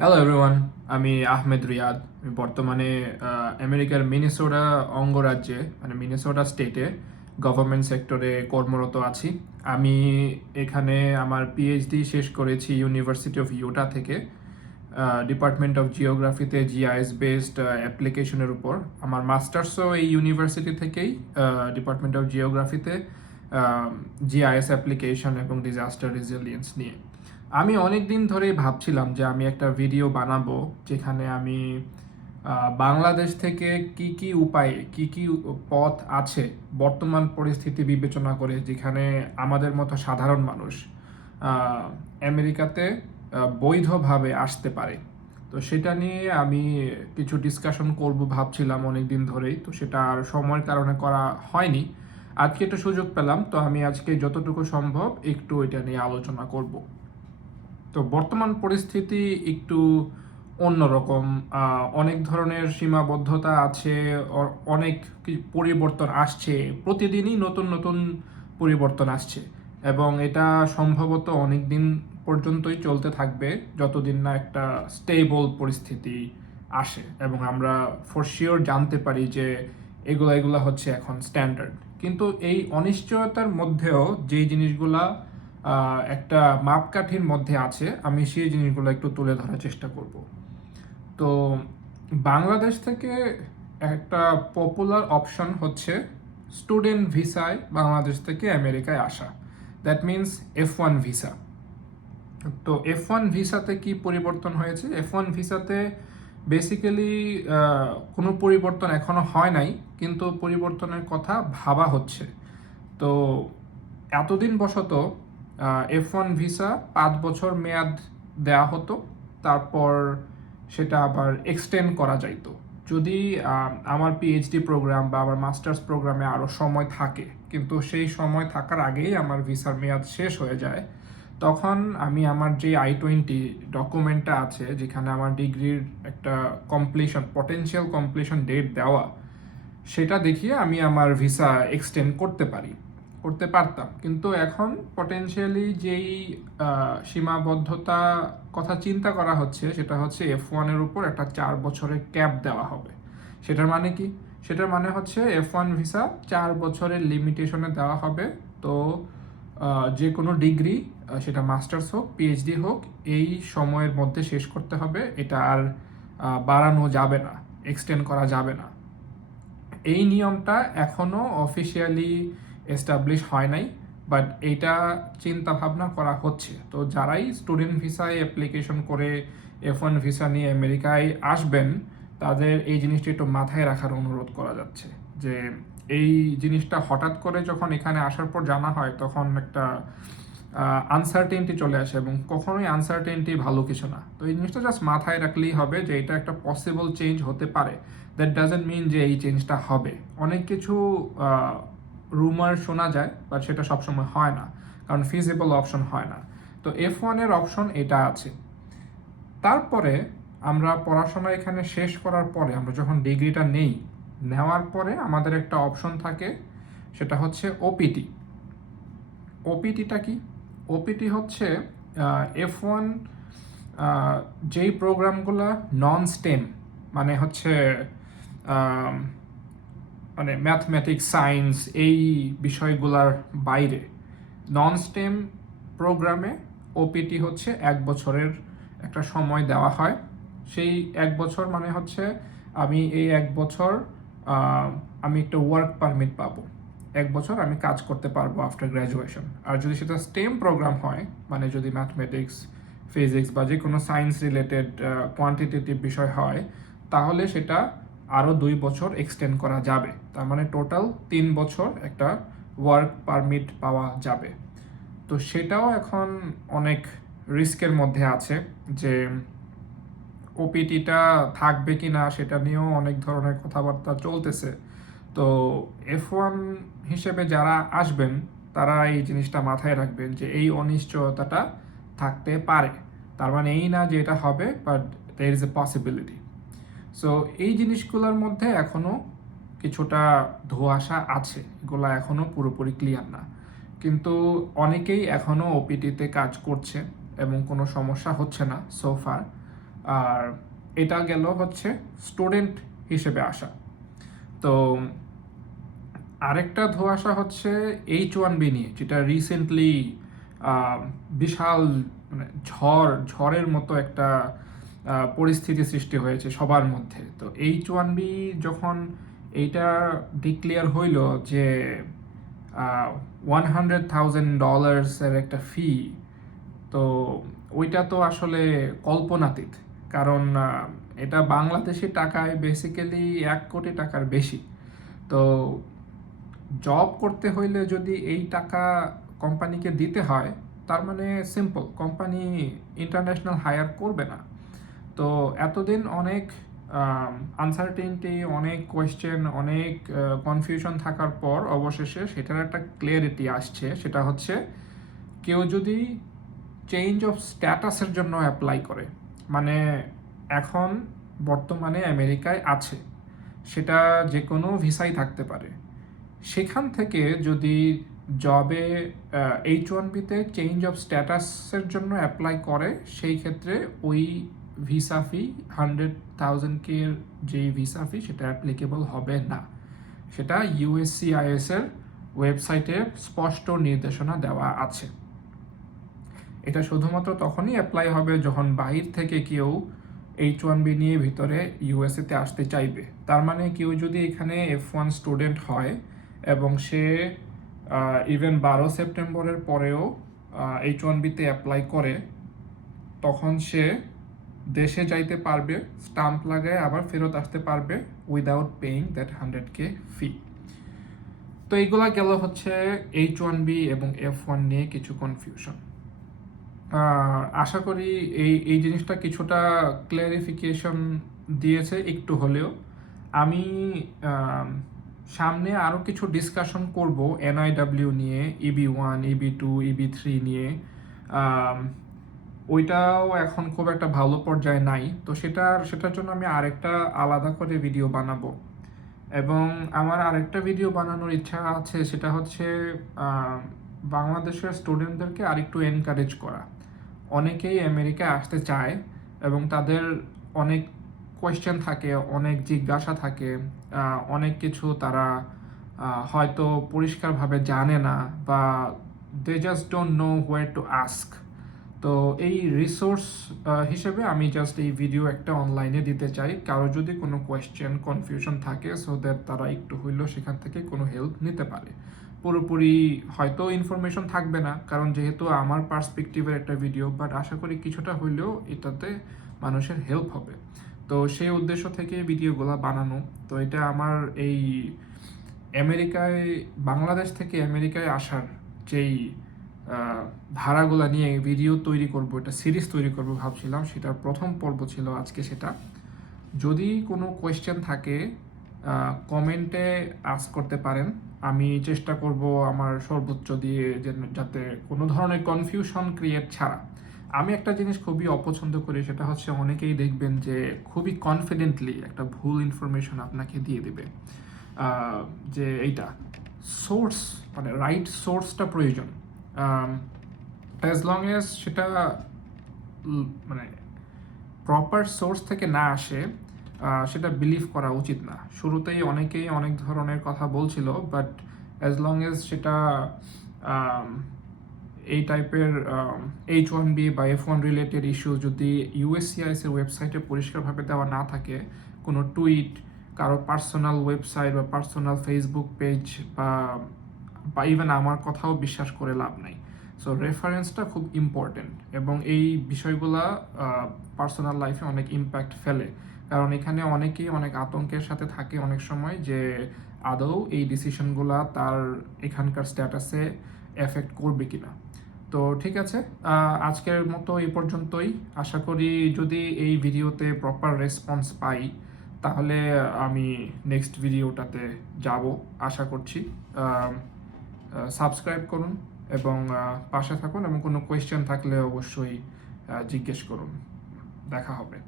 Hello everyone, আমি আহমেদ রিয়াদ। আমি বর্তমানে আমেরিকার মিনেসোটা অঙ্গরাজ্যে মানে মিনেসোটা স্টেটে গভর্নমেন্ট সেক্টরে কর্মরত আছি। আমি এখানে আমার পিএইচডি শেষ করেছি ইউনিভার্সিটি অফ ইউটা থেকে, ডিপার্টমেন্ট অফ জিওগ্রাফিতে জিআইএস বেসড অ্যাপ্লিকেশনের উপর। আমার মাস্টার্সও এই ইউনিভার্সিটি থেকেই, ডিপার্টমেন্ট অফ জিওগ্রাফিতে জিআইএস অ্যাপ্লিকেশন এবং ডিজাস্টার রেজিলিয়েন্স নিয়ে। আমি অনেক দিন ধরেই ভাবছিলাম যে আমি একটা ভিডিও বানাবো যেখানে আমি বাংলাদেশ থেকে কি কি উপায়ে কি কি পথ আছে বর্তমান পরিস্থিতি বিবেচনা করে, যেখানে আমাদের মতো সাধারণ মানুষ আমেরিকাতে বৈধভাবে আসতে পারে। তো সেটা নিয়ে আমি কিছু ডিসকাশন করব ভাবছিলাম অনেক দিন ধরেই, তো সেটা আর সময়ের কারণে করা হয়নি। আজকে একটা সুযোগ পেলাম, তো আমি আজকে যতটুকু সম্ভব একটু এটা নিয়ে আলোচনা করব। তো বর্তমান পরিস্থিতি একটু অন্যরকম। অনেক ধরনের সীমাবদ্ধতা আছে, অনেক পরিবর্তন আসছে, প্রতিদিনই নতুন নতুন পরিবর্তন আসছে এবং এটা সম্ভবত অনেক দিন পর্যন্তই চলতে থাকবে যতদিন না একটা স্টেবল পরিস্থিতি আসে এবং আমরা ফর শিওর জানতে পারি যে এগুলা হচ্ছে এখন স্ট্যান্ডার্ড। কিন্তু এই অনিশ্চয়তার মধ্যেও যেই জিনিসগুলা একটা মাপকাঠির মধ্যে আছে, আমি সেই জিনিসগুলো একটু তুলে ধরার চেষ্টা করব। তো বাংলাদেশ থেকে একটা পপুলার অপশন হচ্ছে স্টুডেন্ট ভিসায় বাংলাদেশ থেকে আমেরিকায় আসা। That means F1 visa. তো F1 ভিসাতে কি পরিবর্তন হয়েছে? F1 ভিসাতে বেসিক্যালি কোনো পরিবর্তন এখনো হয় নাই, কিন্তু পরিবর্তনের কথা ভাবা হচ্ছে। তো এতদিন বশত F1 ভিসা 5 বছর মেয়াদ দেওয়া হতো, তারপর সেটা আবার এক্সটেন্ড করা যাইতো যদি আমার পিএইচডি প্রোগ্রাম বা আমার মাস্টার্স প্রোগ্রামে আরও সময় থাকে। কিন্তু সেই সময় থাকার আগেই আমার ভিসার মেয়াদ শেষ হয়ে যায়। তখন আমি আমার যে I-20 ডকুমেন্টটা আছে, যেখানে আমার ডিগ্রির একটা পটেনশিয়াল কমপ্লিশন ডেট দেওয়া, সেটা দেখিয়ে আমি আমার ভিসা এক্সটেন্ড করতে পারতাম। কিন্তু এখন পটেনশিয়ালি যেই সীমাবদ্ধতা কথা চিন্তা করা হচ্ছে, সেটা হচ্ছে F1-এর উপর একটা 4 বছরের ক্যাপ দেওয়া হবে। সেটার মানে কি? সেটার মানে হচ্ছে F1 ভিসা 4 বছরের লিমিটেশনে দেওয়া হবে। তো যে কোনো ডিগ্রি, সেটা মাস্টার্স হোক পিএইচডি হোক, এই সময়ের মধ্যে শেষ করতে হবে। এটা আর বাড়ানো যাবে না, এক্সটেন্ড করা যাবে না। এই নিয়মটা এখনও অফিসিয়ালি এস্টাবলিশ হয় নাই, বাট এইটা চিন্তা ভাবনা করা হচ্ছে। তো যারাই স্টুডেন্ট ভিসায় অ্যাপ্লিকেশন করে F1 ভিসা নিয়ে আমেরিকায় আসবেন, তাদের এই জিনিসটা একটু মাথায় রাখার অনুরোধ করা যাচ্ছে যে এই জিনিসটা হঠাৎ করে যখন এখানে আসার পর জানা হয়, তখন একটা আনসার্টেনটি চলে আসে এবং কখনোই আনসার্টেনটি ভালো কিছু না। তো এই জিনিসটা জাস্ট মাথায় রাখলেই হবে যে এটা একটা পসিবল চেঞ্জ হতে পারে। দ্যাট ডাজেন্ট মিন যে এই চেঞ্জটা হবে। অনেক কিছু রুমার শোনা যায়, বাট সেটা সবসময় হয় না, কারণ ফিজিবল অপশন হয় না। তো F1-এর অপশন এটা আছে। তারপরে আমরা পড়াশোনা এখানে শেষ করার পরে, আমরা যখন ডিগ্রিটা নেওয়ার পরে আমাদের একটা অপশন থাকে, সেটা হচ্ছে ওপিটি। ওপিটিটা কি? ওপিটি হচ্ছে F1 যেই প্রোগ্রামগুলো নন স্টেম, মানে হচ্ছে আহ, মানে ম্যাথমেটিক্স সায়েন্স এই বিষয়গুলোর বাইরে নন স্টেম প্রোগ্রামে ওপিটি হচ্ছে 1 বছরের একটা সময় দেওয়া হয়। সেই 1 বছর মানে হচ্ছে আমি এই 1 বছর আমি একটা ওয়ার্ক পারমিট পাবো। 1 বছর আমি কাজ করতে পারবো আফটার গ্র্যাজুয়েশন। আর যদি সেটা স্টেম প্রোগ্রাম হয়, মানে যদি ম্যাথমেটিক্স ফিজিক্স বা যে কোনো সায়েন্স রিলেটেড কোয়ান্টিটেটিভ বিষয় হয়, তাহলে সেটা আরও 2 বছর এক্সটেন্ড করা যাবে। তার মানে টোটাল 3 বছর একটা ওয়ার্ক পারমিট পাওয়া যাবে। তো সেটাও এখন অনেক রিস্কের মধ্যে আছে যে ওপিটিটা থাকবে কি না, সেটা নিয়েও অনেক ধরনের কথাবার্তা চলতেছে। তো F1 হিসেবে যারা আসবেন, তারা এই জিনিসটা মাথায় রাখবেন যে এই অনিশ্চয়তাটা থাকতে পারে। তার মানে এই না যে এটা হবে, but there is a possibility. So এই জিনিসগুলোর মধ্যে এখনও কিছুটা ধোঁয়াশা আছে, এগুলো এখনও পুরোপুরি ক্লিয়ার না। কিন্তু অনেকেই এখনও ওপিটিতে কাজ করছে এবং কোনো সমস্যা হচ্ছে না সো ফার। আর এটা গেল হচ্ছে স্টুডেন্ট হিসেবে আসা। তো আরেকটা ধোঁয়াশা হচ্ছে H1B নিয়ে, যেটা রিসেন্টলি বিশাল মানে ঝড়ের মতো একটা পরিস্থিতি সৃষ্টি হয়েছে সবার মধ্যে। তো H1B যখন এইটা ডিক্লেয়ার হইল যে $100,000 একটা ফি, তো ওইটা তো আসলে কল্পনাতীত। কারণ এটা বাংলাদেশি টাকায় বেসিক্যালি 1 কোটি টাকার বেশি। তো জব করতে হইলে যদি এই টাকা কোম্পানিকে দিতে হয়, তার মানে সিম্পল, কোম্পানি ইন্টারন্যাশনাল হায়ার করবে না। তো এতদিন অনেক আনসার্টেনটি, অনেক কোয়েশ্চেন, অনেক কনফিউশন থাকার পর অবশেষে সেটার একটা ক্লিয়ারিটি আসছে। সেটা হচ্ছে কেউ যদি চেঞ্জ অফ স্ট্যাটাসের জন্য অ্যাপ্লাই করে, মানে এখন বর্তমানে আমেরিকায় আছে, সেটা যে কোনো ভিসাই থাকতে পারে, সেখান থেকে যদি জবে H1Bতে চেঞ্জ অফ স্ট্যাটাসের জন্য অ্যাপ্লাই করে, সেই ক্ষেত্রে ওই ভিসা ফি 100,000 এর যেই ভিসা ফি সেটা অ্যাপ্লিকেবল হবে না। সেটা USCIS এর ওয়েবসাইটে স্পষ্ট নির্দেশনা দেওয়া আছে। এটা শুধুমাত্র তখনই অ্যাপ্লাই হবে যখন বাইরে থেকে কেউ H1B নিয়ে ভিতরে ইউএসএতে আসতে চাইবে। তার মানে কেউ যদি এখানে F1 স্টুডেন্ট হয় এবং সে ইভেন 12 সেপ্টেম্বরের পরেও H1Bতে অ্যাপ্লাই করে, তখন সে দেশে যাইতে পারবে, স্টাম্প লাগায় আবার ফেরত আসতে পারবে উইদাউট পেইং দ্যাট 100K ফি। তো এইগুলা গেল হচ্ছে H1B এবং F1 নিয়ে কিছু কনফিউশন। আশা করি এই জিনিসটা কিছুটা ক্ল্যারিফিকেশন দিয়েছে একটু হলেও। আমি সামনে আরও কিছু ডিসকাশন করব NIW নিয়ে, EB1, EB2, EB3 নিয়ে। ওইটাও এখন খুব একটা ভালো পর্যায়ে নাই, তো সেটার জন্য আমি আরেকটা আলাদা করে ভিডিও বানাবো। এবং আমার আরেকটা ভিডিও বানানোর ইচ্ছা আছে, সেটা হচ্ছে বাংলাদেশের স্টুডেন্টদেরকে আরেকটু এনকারেজ করা। অনেকেই আমেরিকায় আসতে চায় এবং তাদের অনেক কোয়েশ্চেন থাকে, অনেক জিজ্ঞাসা থাকে, অনেক কিছু তারা হয়তো পরিষ্কারভাবে জানে না, বা they just don't know where to ask. তো এই রিসোর্স হিসেবে আমি জাস্ট এই ভিডিও একটা অনলাইনে দিতে চাই, কারো যদি কোনো কোয়েশ্চেন কনফিউশন থাকে, সো দ্যাট তারা একটু হইলেও সেখান থেকে কোনো হেল্প নিতে পারে। পুরোপুরি হয়তো ইনফরমেশন থাকবে না, কারণ যেহেতু আমার পার্সপেক্টিভের একটা ভিডিও, বাট আশা করি কিছুটা হইলেও এটাতে মানুষের হেল্প হবে। তো সেই উদ্দেশ্য থেকে ভিডিওগুলো বানানো। তো এটা আমার এই আমেরিকায়, বাংলাদেশ থেকে আমেরিকায় আসার যেই ধারাগুলো নিয়ে ভিডিও তৈরি করব, এটা সিরিজ তৈরি করব ভাবছিলাম, সেটার প্রথম পর্ব ছিল আজকে সেটা। যদি কোনো কোয়েশ্চেন থাকে কমেন্টে আস্ক করতে পারেন, আমি চেষ্টা করব আমার সর্বোচ্চ দিয়ে যাতে কোনো ধরনের কনফিউশন ক্রিয়েট ছাড়া। আমি একটা জিনিস খুবই অপছন্দ করি, সেটা হচ্ছে অনেকেই দেখবেন যে খুবই কনফিডেন্টলি একটা ভুল ইনফরমেশন আপনাকে দিয়ে দেবে, যে এইটা সোর্স, মানে রাইট সোর্সটা প্রয়োজন। অ্যাজ লং এজ সেটা মানে প্রপার সোর্স থেকে না আসে, সেটা বিলিভ করা উচিত না। শুরুতেই অনেকেই অনেক ধরনের কথা বলছিল, বাট অ্যাজ লং এজ সেটা এই টাইপের H1B বা F1 রিলেটেড ইস্যু যদি USCIS এর ওয়েবসাইটে পরিষ্কারভাবে দেওয়া না থাকে, কোনো টুইট, কারো পার্সোনাল ওয়েবসাইট বা পার্সোনাল ফেসবুক পেজ বা ইভেন আমার কথাও বিশ্বাস করে লাভ নাই। সো রেফারেন্সটা খুব ইম্পর্টেন্ট, এবং এই বিষয়গুলা পার্সোনাল লাইফে অনেক ইম্প্যাক্ট ফেলে। কারণ এখানে অনেকেই অনেক আতঙ্কের সাথে থাকে অনেক সময়, যে আদৌ এই ডিসিশনগুলা তার এখানকার স্ট্যাটাসে এফেক্ট করবে কিনা। তো ঠিক আছে, আজকের মতো এই পর্যন্তই। আশা করি যদি এই ভিডিওতে প্রপার রেসপন্স পাই, তাহলে আমি নেক্সট ভিডিওটাতে যাব আশা করছি। সাবস্ক্রাইব করুন এবং পাশে থাকুন, এবং কোনো কোয়েশ্চেন থাকলে অবশ্যই জিজ্ঞেস করুন। দেখা হবে।